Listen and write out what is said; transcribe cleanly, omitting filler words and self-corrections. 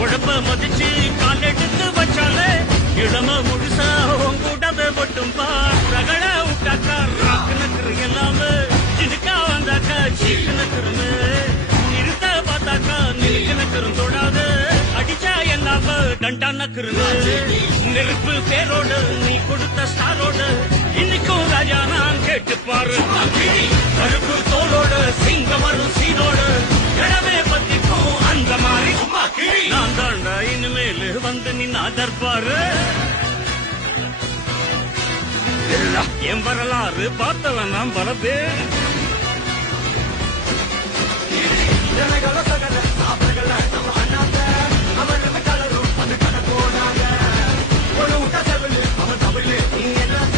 உழப்ப மதிச்சு கால் எடுத்து வச்சாலே இளம முழுசா உங்கூட்டத மட்டும் ரகட விட்டாக்கா ராக்கு நக்கரு எல்லாமே சினுக்கா வந்தாக்கா சீக்கு நக்கருமே நிறுத்த பார்த்தாக்கா நிறுக்கு நக்கரும் தொடாது அடிச்சா என்னாம டண்டா நக்கருமே நெருப்பு பேரோடு நீ கொடுத்த ஸ்டாரோடு இன்னைக்கும் ராஜா நான் கேட்டு பாரு கருப்பு தோளோடு சிங்கமரும் சீனோடு இடமே பத்திக்கும் அந்த மாதிரி நான் தாண்டா இனிமேல் வந்து நின்னா தற்பாரு என் வரலாறு பார்த்தவன் நாம் பல பேர் அவன்